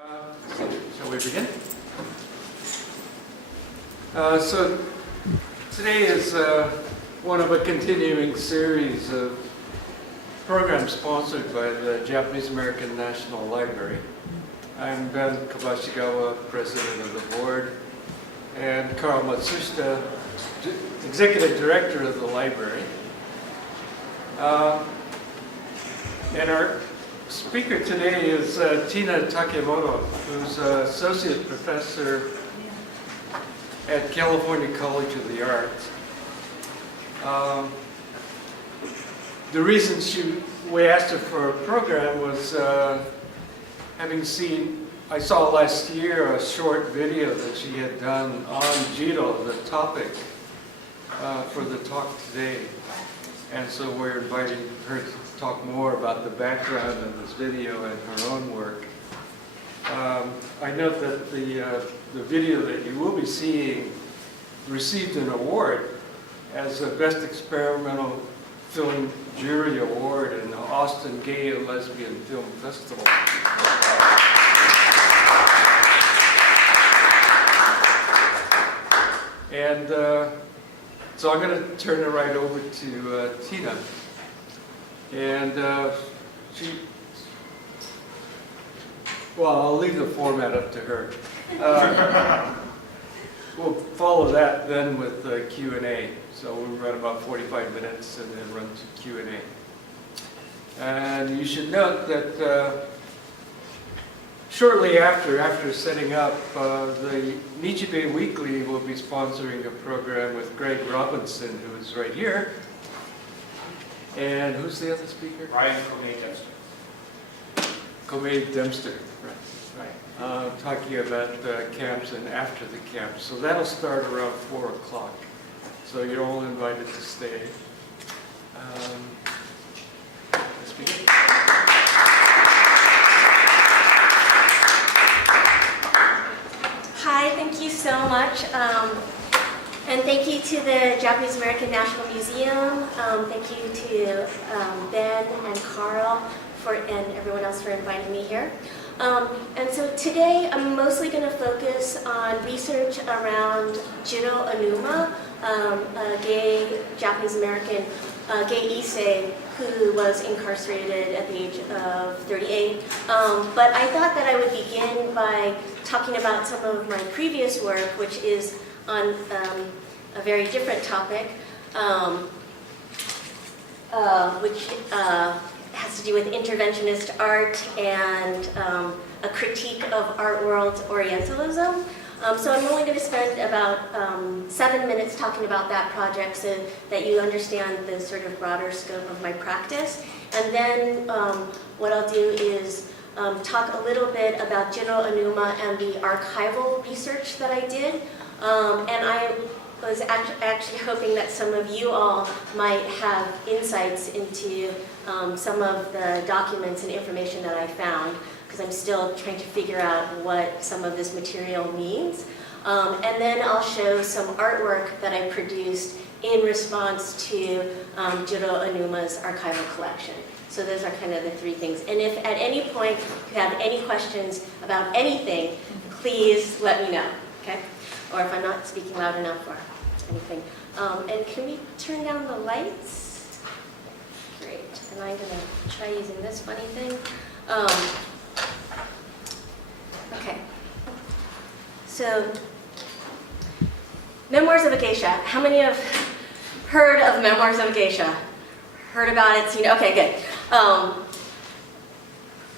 Shall we begin? So today is one of a continuing series of programs sponsored by the Japanese American National Library. I'm Ben Kabashigawa, President of the Board, and Carl Matsushita, Executive Director of the library. And our speaker today is Tina Takemoto, who's Associate Professor at California College of the Arts. The reason we asked her for a program was I saw last year a short video that she had done on Jido, the topic for the talk today. And so we're inviting her to talk more about the background of this video and her own work. I note that the video that you will be seeing received an award as a Best Experimental Film Jury Award in the Austin Gay and Lesbian Film Festival. And so I'm going to turn it right over to Tina. And well, I'll leave the format up to her. We'll follow that then with Q&A. So we'll run about 45 minutes and then run to Q&A. And you should note that shortly after setting up, the Nichibei Weekly will be sponsoring a program with Greg Robinson, who is right here. And who's the other speaker? Ryan Comey-Dempster. Comey-Dempster, right. Talking about camps and after the camps. So that'll start around 4 o'clock. So you're all invited to stay. Let's begin. Hi, thank you so much. And thank you to the Japanese American National Museum. Thank you to Ben and Carl and everyone else for inviting me here. And so today I'm mostly going to focus on research around Jiro Onuma, a gay Japanese American gay Issei who was incarcerated at the age of 38. But I thought that I would begin by talking about some of my previous work, which is on a very different topic, which has to do with interventionist art and a critique of art world Orientalism. So I'm only going to spend about 7 minutes talking about that project so that you understand the sort of broader scope of my practice. And then what I'll do is talk a little bit about Jiro Onuma and the archival research that I did. And I was actually hoping that some of you all might have insights into some of the documents and information that I found, because I'm still trying to figure out what some of this material means. And then I'll show some artwork that I produced in response to Jiro Onuma's archival collection. So those are kind of the three things. And if at any point you have any questions about anything, please let me know, okay? Or if I'm not speaking loud enough or anything. And can we turn down the lights? Great. And I'm going to try using this funny thing. Okay. So, Memoirs of a Geisha. How many have heard of Memoirs of a Geisha? Heard about it, seen it? Okay, good.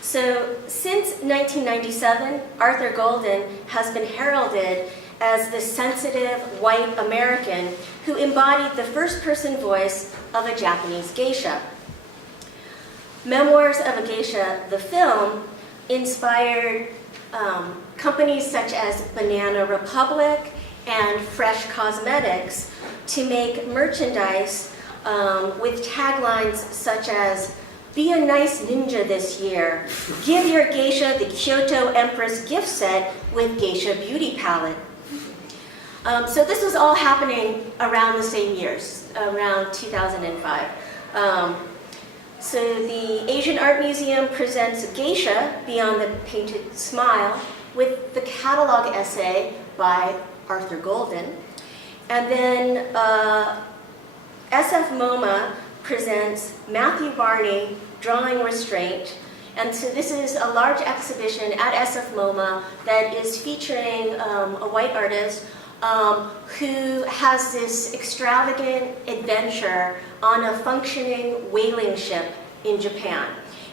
So, since 1997, Arthur Golden has been heralded as the sensitive white American who embodied the first-person voice of a Japanese geisha. Memoirs of a Geisha, the film, inspired companies such as Banana Republic and Fresh Cosmetics to make merchandise with taglines such as, "Be a nice ninja this year. Give your geisha the Kyoto Empress gift set with Geisha Beauty Palette." So this was all happening around the same years, around 2005. So the Asian Art Museum presents Geisha, Beyond the Painted Smile, with the catalog essay by Arthur Golden. And then SFMOMA presents Matthew Barney, Drawing Restraint. And so this is a large exhibition at SFMOMA that is featuring a white artist who has this extravagant adventure on a functioning whaling ship in Japan.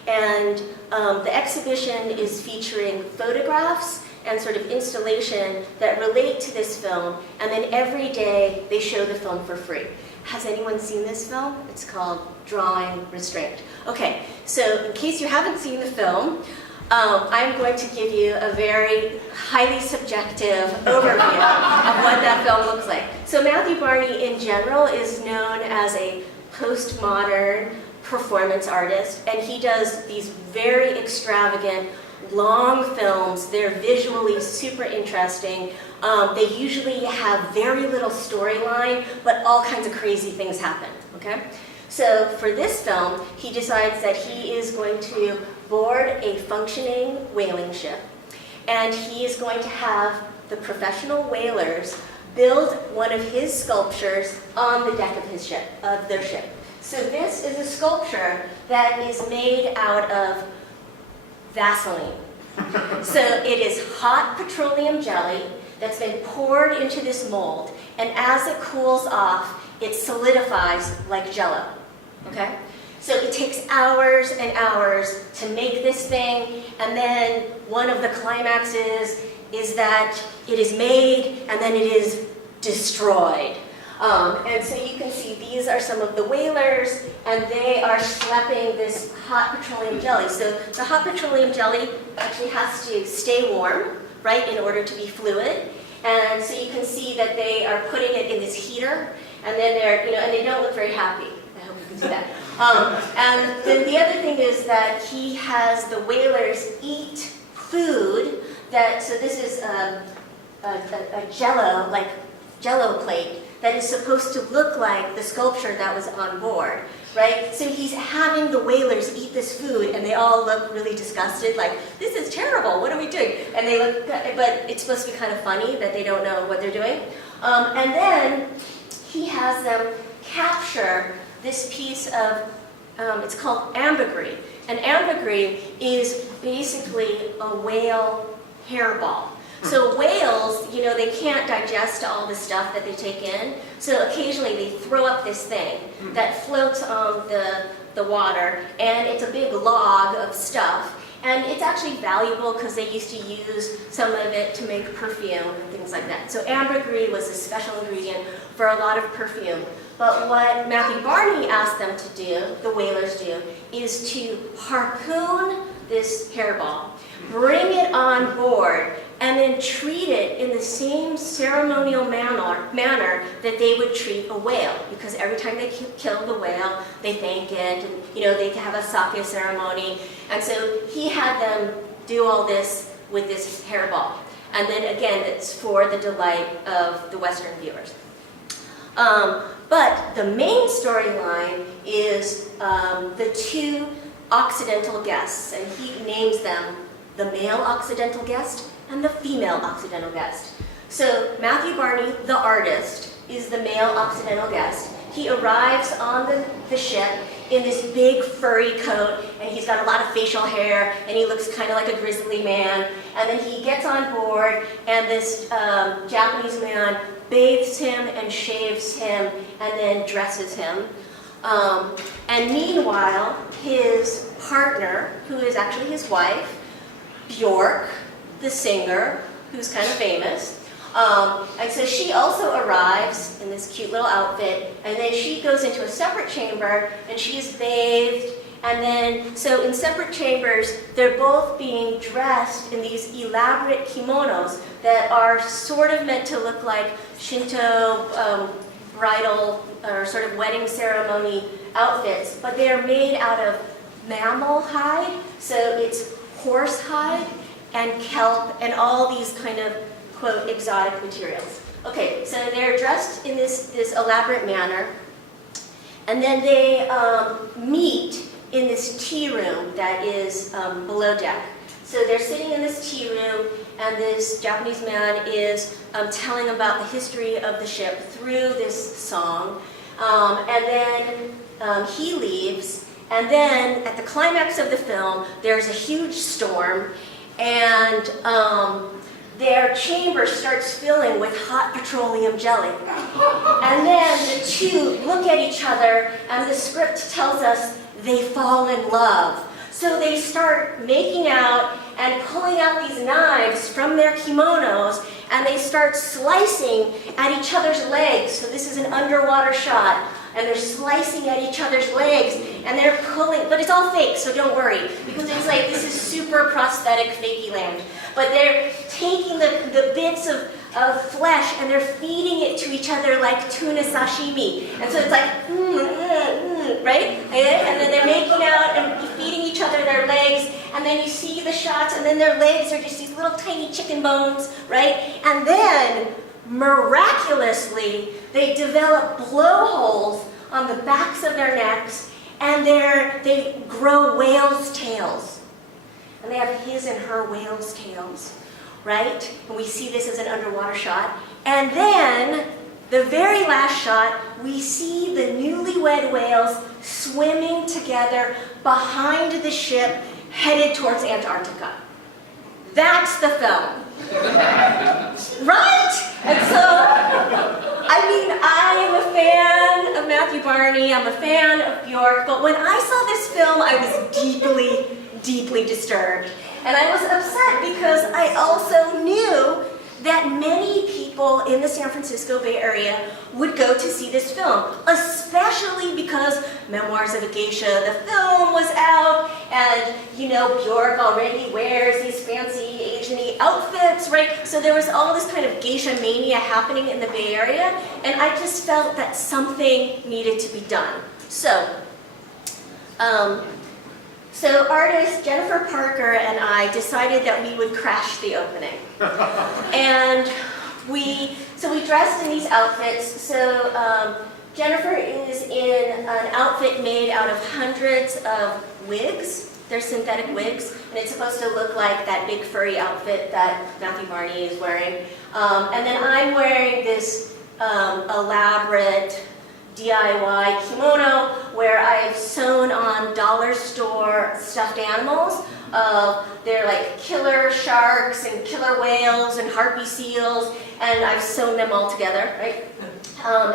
And the exhibition is featuring photographs and sort of installation that relate to this film, and then every day they show the film for free. Has anyone seen this film? It's called Drawing Restraint. Okay, so in case you haven't seen the film, I'm going to give you a very highly subjective overview of what that film looks like. So Matthew Barney in general is known as a postmodern performance artist, and he does these very extravagant long films. They're visually super interesting. They usually have very little storyline, but all kinds of crazy things happen, okay? So for this film, he decides that he is going to board a functioning whaling ship, and he is going to have the professional whalers build one of his sculptures on the deck of his ship, of their ship. So this is a sculpture that is made out of Vaseline. So it is hot petroleum jelly that's been poured into this mold, and as it cools off, it solidifies like Jell-O, okay? So it takes hours and hours to make this thing, and then one of the climaxes is that it is made and then it is destroyed. And so you can see these are some of the whalers, and they are schlepping this hot petroleum jelly. So the hot petroleum jelly actually has to stay warm, right, in order to be fluid. And so you can see that they are putting it in this heater, and then they're, and they don't look very happy. I hope you can see that. And then the other thing is that he has the whalers eat food that, so this is a Jell-O, like Jell-O plate, that is supposed to look like the sculpture that was on board, right? So he's having the whalers eat this food, and they all look really disgusted, like, this is terrible, what are we doing? And they look, but it's supposed to be kind of funny that they don't know what they're doing. And then he has them capture this piece of, it's called ambergris. And ambergris is basically a whale hairball. So whales, they can't digest all the stuff that they take in, so occasionally they throw up this thing that floats on the water, and it's a big log of stuff. And it's actually valuable because they used to use some of it to make perfume and things like that. So ambergris was a special ingredient for a lot of perfume. But what Matthew Barney asked them to do, the whalers do, is to harpoon this hairball, bring it on board, and then treat it in the same ceremonial manner that they would treat a whale. Because every time they kill the whale, they thank it, and they have a sake ceremony. And so he had them do all this with this hairball. And then again, it's for the delight of the Western viewers. But the main storyline is the two Occidental guests, and he names them the male Occidental guest and the female Occidental guest. So Matthew Barney, the artist, is the male Occidental guest. He arrives on the ship in this big furry coat, and he's got a lot of facial hair, and he looks kind of like a grizzly man. And then he gets on board, and this Japanese man bathes him and shaves him and then dresses him. And meanwhile, his partner, who is actually his wife, BJORK, the singer, who's kind of famous. And so she also arrives in this cute little outfit, and then she goes into a separate chamber, and she's bathed, and then, so in separate chambers, they're both being dressed in these elaborate kimonos that are sort of meant to look like Shinto bridal or sort of wedding ceremony outfits, but they're made out of mammal hide, so it's horse hide and kelp and all these kind of, quote, exotic materials. Okay, so they're dressed in this elaborate manner, and then they meet in this tea room that is below deck. So they're sitting in this tea room, and this Japanese man is telling about the history of the ship through this song. And then he leaves, and then at the climax of the film, there's a huge storm, and their chamber starts filling with hot petroleum jelly. And then the two look at each other, and the script tells us they fall in love. So they start making out and pulling out these knives from their kimonos, and they start slicing at each other's legs. So this is an underwater shot, and they're slicing at each other's legs, and they're pulling, but it's all fake, so don't worry, because it's like, this is super prosthetic fakey land. But they're taking the bits of flesh, and they're feeding it to each other like tuna sashimi. And so it's like, right? And then they're making out and feeding each other their legs, and then you see the shots, and then their legs are just these little tiny chicken bones, right? And then, miraculously, they develop blowholes on the backs of their necks, and they grow whales' tails. And they have his and her whales' tails, right? And we see this as an underwater shot. And then, the very last shot, we see the newlywed whales swimming together behind the ship, headed towards Antarctica. That's the film. Right? And so, I mean, I am a fan of Matthew Barney, I'm a fan of BJORK, but when I saw this film, I was deeply, deeply disturbed. And I was upset because I also knew that many people in the San Francisco Bay Area would go to see this film, especially because Memoirs of a Geisha, the film, was out, and, you know, BJORK already wears these fancy Asian-y outfits, right? So there was all this kind of geisha mania happening in the Bay Area, and I just felt that something needed to be done. So artist Jennifer Parker and I decided that we would crash the opening. And we dressed in these outfits. So Jennifer is in an outfit made out of hundreds of wigs. They're synthetic wigs, and it's supposed to look like that big furry outfit that Matthew Barney is wearing. And then I'm wearing this elaborate DIY kimono where I've sewn on dollar store stuffed animals. They're like killer sharks and killer whales and harpy seals, and I've sewn them all together, right?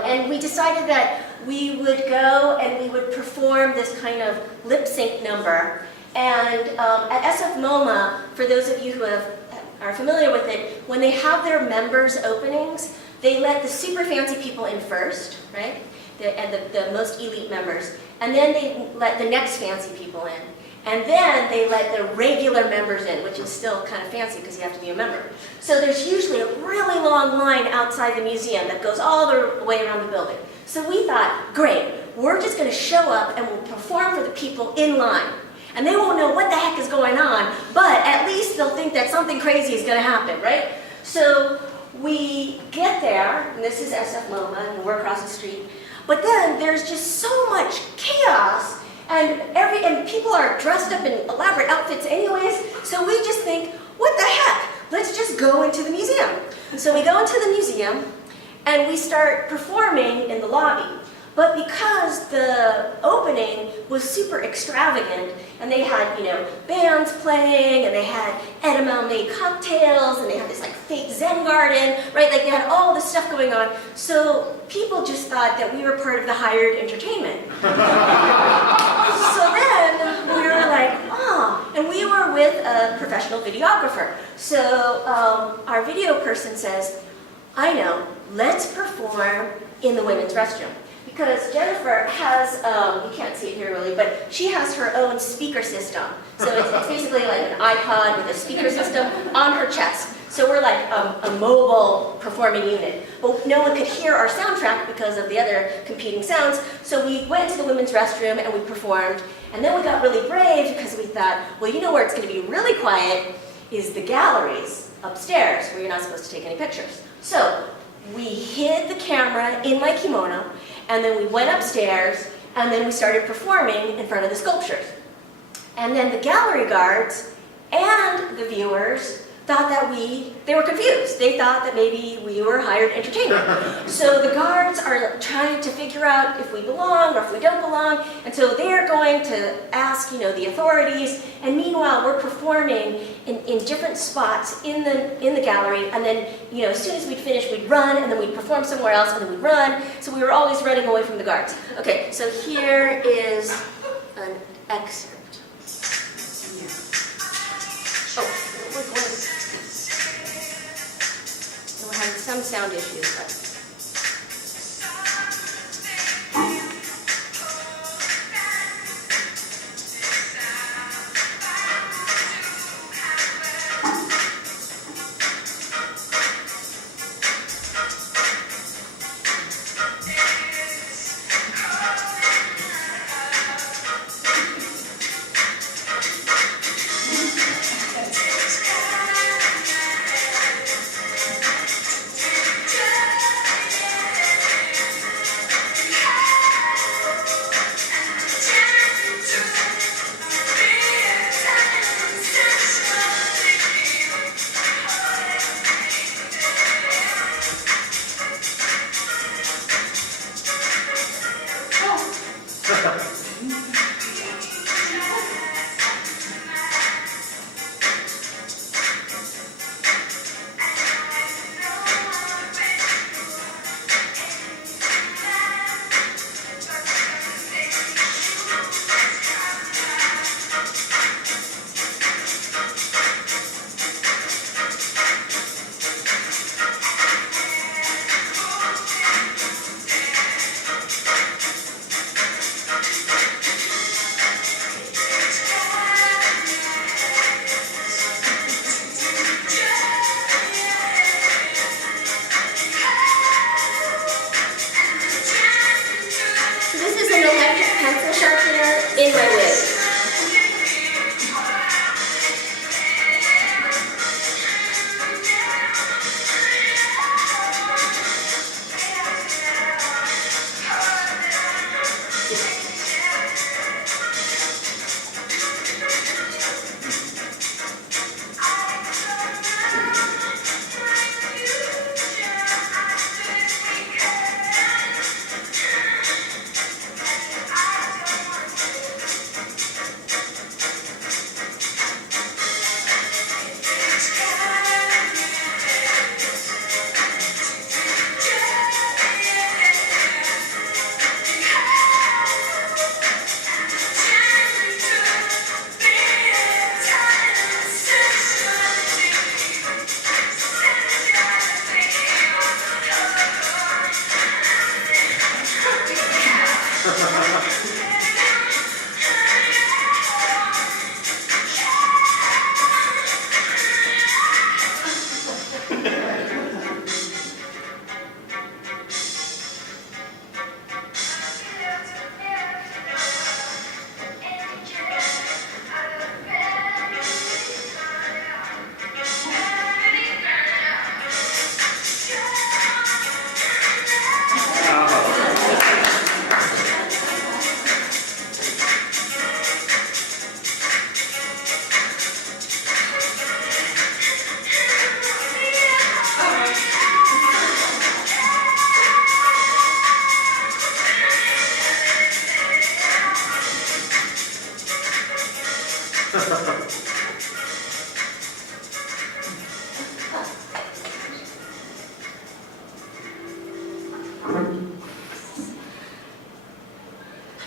And we decided that we would go and we would perform this kind of lip sync number. And at SFMOMA, for those of you who are familiar with it, when they have their members openings, they let the super fancy people in first, right? The most elite members. And then they let the next fancy people in. And then they let the regular members in, which is still kind of fancy because you have to be a member. So there's usually a really long line outside the museum that goes all the way around the building. So we thought, great, we're just going to show up and we'll perform for the people in line. And they won't know what the heck is going on, but at least they'll think that something crazy is going to happen, right? So we get there, and this is SFMOMA, and we're across the street. But then there's just so much chaos, and people are dressed up in elaborate outfits anyways, so we just think, what the heck? Let's just go into the museum. So we go into the museum, and we start performing in the lobby. But because the opening was super extravagant, and they had, you know, bands playing, and they had edamame cocktails, and they had this like fake Zen garden, right? Like they had all this stuff going on. So people just thought that we were part of the hired entertainment. So then we were like, oh, and we were with a professional videographer. So our video person says, I know, let's perform in the women's restroom. Because Jennifer has, you can't see it here really, but she has her own speaker system. So it's basically like an iPod with a speaker system on her chest. So we're like a mobile performing unit. But no one could hear our soundtrack because of the other competing sounds. So we went to the women's restroom and we performed. And then we got really brave because we thought, well, you know where it's going to be really quiet is the galleries upstairs where you're not supposed to take any pictures. So we hid the camera in my kimono, and then we went upstairs And then we started performing in front of the sculptures. And then the gallery guards and the viewers thought that they were confused. They thought that maybe we were hired entertainment. So the guards are trying to figure out if we belong or if we don't belong. And so they're going to ask, the authorities. And meanwhile, we're performing in different spots in the gallery. And then, as soon as we'd finish, we'd run, and then we'd perform somewhere else, and then we'd run. So we were always running away from the guards. Okay, so here is an excerpt. Oh, we're having some sound issues, but. In my wig.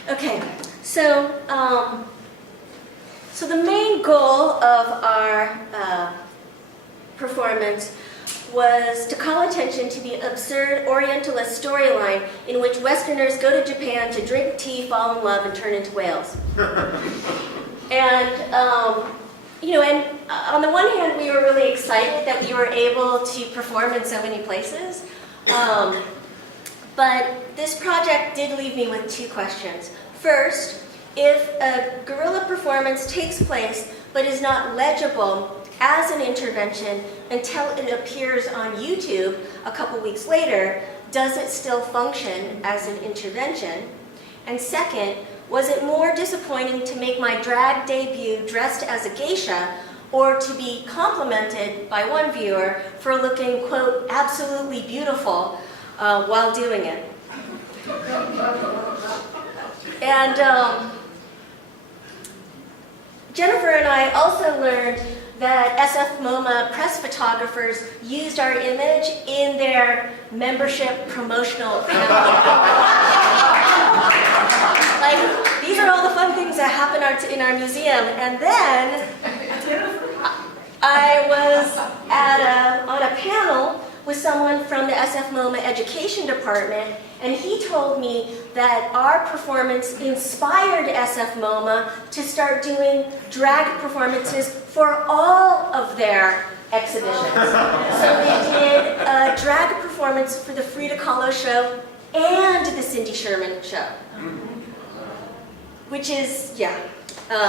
Okay, so the main goal of our performance was to call attention to the absurd Orientalist storyline in which Westerners go to Japan to drink tea, fall in love, and turn into whales. And, and on the one hand, we were really excited that we were able to perform in so many places. But this project did leave me with two questions. First, if a guerrilla performance takes place but is not legible as an intervention until it appears on YouTube a couple weeks later, does it still function as an intervention? And second, was it more disappointing to make my drag debut dressed as a geisha, or to be complimented by one viewer for looking, quote, absolutely beautiful while doing it? And Jennifer and I also learned that SFMOMA press photographers used our image in their membership promotional campaign. Like, these are all the fun things that happen in our museum. And then I was on a panel with someone from the SFMOMA education department, and he told me that our performance inspired SFMOMA to start doing drag performances for all of their exhibitions. So they did a drag performance for the Frida Kahlo show and the Cindy Sherman show. Which is, yeah. No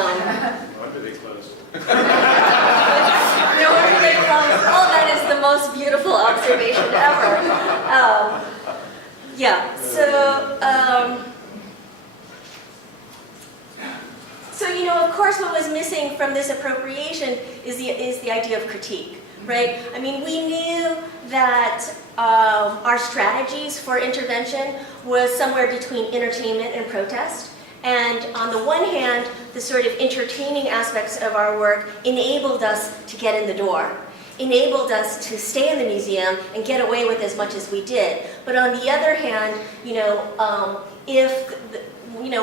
wonder they closed. No wonder they closed. Oh, that is the most beautiful observation ever. Yeah, so you know, of course, what was missing from this appropriation is the idea of critique, right? I mean, we knew that our strategies for intervention was somewhere between entertainment and protest. And on the one hand, the sort of entertaining aspects of our work enabled us to get in the door, enabled us to stay in the museum and get away with as much as we did. But on the other hand, you know, if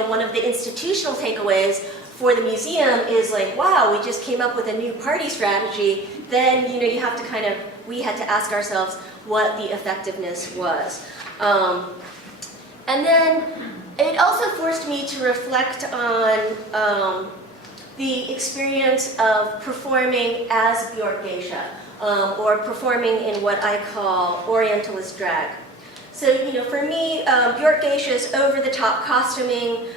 one of the institutional takeaways for the museum is like, wow, we just came up with a new party strategy, then you know you have to we had to ask ourselves what the effectiveness was. And then it also forced me to reflect on the experience of performing as BJORK-GEISHA, or performing in what I call Orientalist drag. So, you know, for me, BJORK-GEISHA's over-the-top costuming,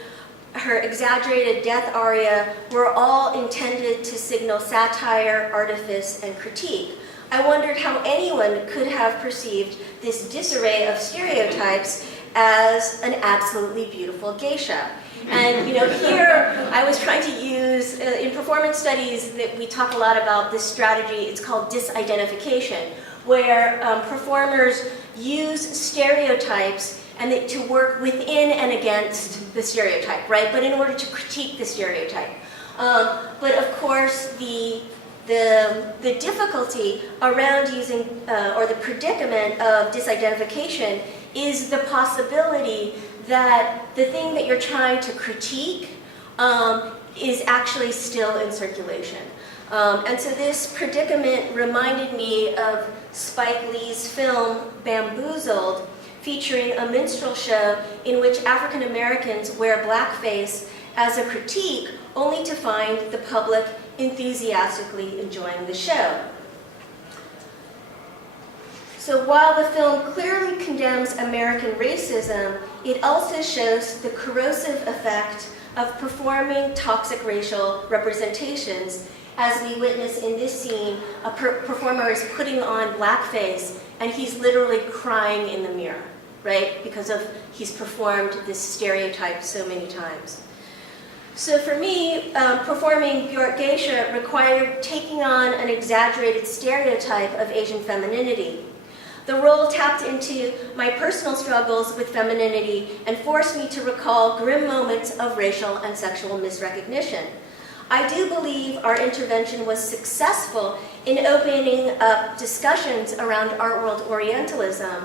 her exaggerated death aria were all intended to signal satire, artifice, and critique. I wondered how anyone could have perceived this disarray of stereotypes as an absolutely beautiful geisha. And you know, here I was trying to use, in performance studies, that we talk a lot about this strategy, it's called disidentification, where performers use stereotypes and to work within and against the stereotype, right? But in order to critique the stereotype. But of course, the difficulty around using, or the predicament of disidentification is the possibility that the thing that you're trying to critique is actually still in circulation. And so this predicament reminded me of Spike Lee's film Bamboozled, featuring a minstrel show in which African Americans wear blackface as a critique, only to find the public enthusiastically enjoying the show. So while the film clearly condemns American racism, it also shows the corrosive effect of performing toxic racial representations, as we witness in this scene. A performer is putting on blackface, and he's literally crying in the mirror, right? Because he's performed this stereotype so many times. So for me, performing BJORK-GEISHA required taking on an exaggerated stereotype of Asian femininity. The role tapped into my personal struggles with femininity and forced me to recall grim moments of racial and sexual misrecognition. I do believe our intervention was successful in opening up discussions around art world Orientalism,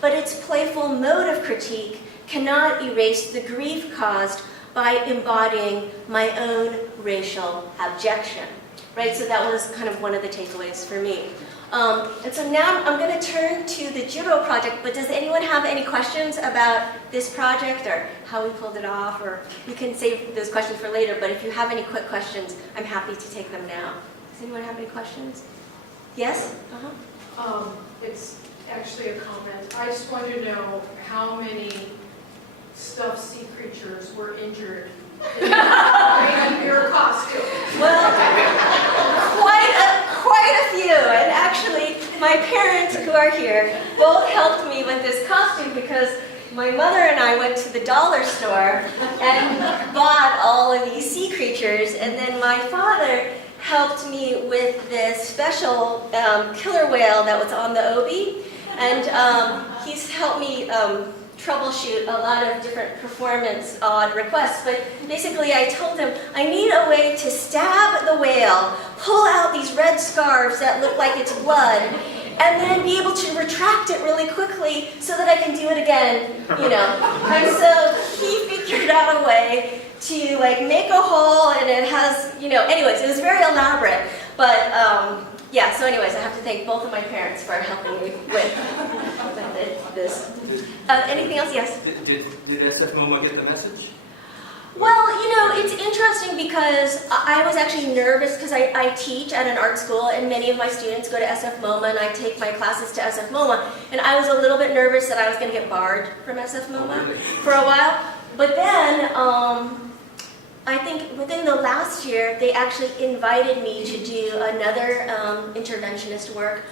but its playful mode of critique cannot erase the grief caused by embodying my own racial abjection. Right, so that was kind of one of the takeaways for me. And so now I'm going to turn to the Jiro project, but does anyone have any questions about this project or how we pulled it off? Or you can save those questions for later, but if you have any quick questions, I'm happy to take them now. Does anyone have any questions? Yes? It's actually a comment. I just want to know how many stuffed sea creatures were injured in your costume. Well, quite a few, and actually my parents who are here both helped me with this costume because my mother and I went to the dollar store and bought all of these sea creatures, and then my father helped me with this special killer whale that was on the Obi, and he's helped me troubleshoot a lot of different performance odd requests, but basically I told him I need a way to stab the whale, pull out these red scarves that look like it's blood, and then be able to retract it really quickly so that I can do it again, you know. And so he figured out a way to like make a hole, and it has, you know, anyways, it was very elaborate, but yeah, so anyways, I have to thank both of my parents for helping me with this. Anything else? Yes? Did SFMOMA get the message? Well, you know, it's interesting because I was actually nervous because I teach at an art school, and many of my students go to SFMOMA, and I take my classes to SFMOMA, and I was a little bit nervous that I was going to get barred from SFMOMA for a while. But then, I think within the last year, they actually invited me to do another interventionist work,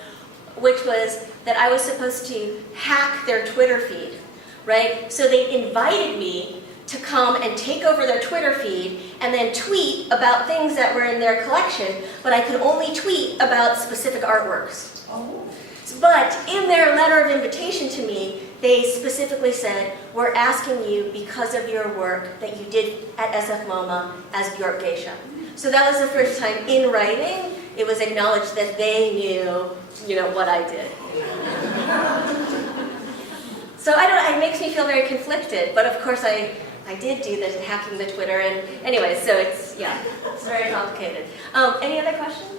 which was that I was supposed to hack their Twitter feed, right? So they invited me to come and take over their Twitter feed and then tweet about things that were in their collection, but I could only tweet about specific artworks. Oh. But in their letter of invitation to me, they specifically said, we're asking you because of your work that you did at SFMOMA as BJORK-GEISHA. So that was the first time in writing, it was acknowledged that they knew, you know, what I did. So I don't, it makes me feel very conflicted, but of course I did do the hacking the Twitter, and anyway, so it's, yeah, it's very complicated. Any other questions?